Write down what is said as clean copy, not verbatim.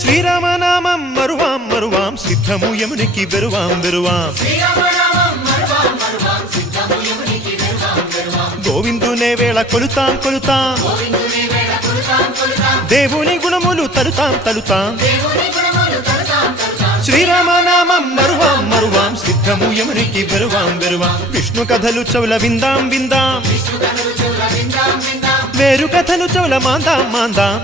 శ్రీరామనామం మరువాం మరువాం సిద్ధము యమునికి వెరువాం వెరువాం గోవిందునే వేళ కొలుతాం కొలుతాం దేవుని గుణములు తలుతాం తలుతాం శ్రీరామనామం మరువాం మరువాం సిద్ధము యమునికి వెరువాం వెరువాం విష్ణు కథలు చెవుల విందాం విందాం వేరు కథలు చెవుల మాందాం మాందాం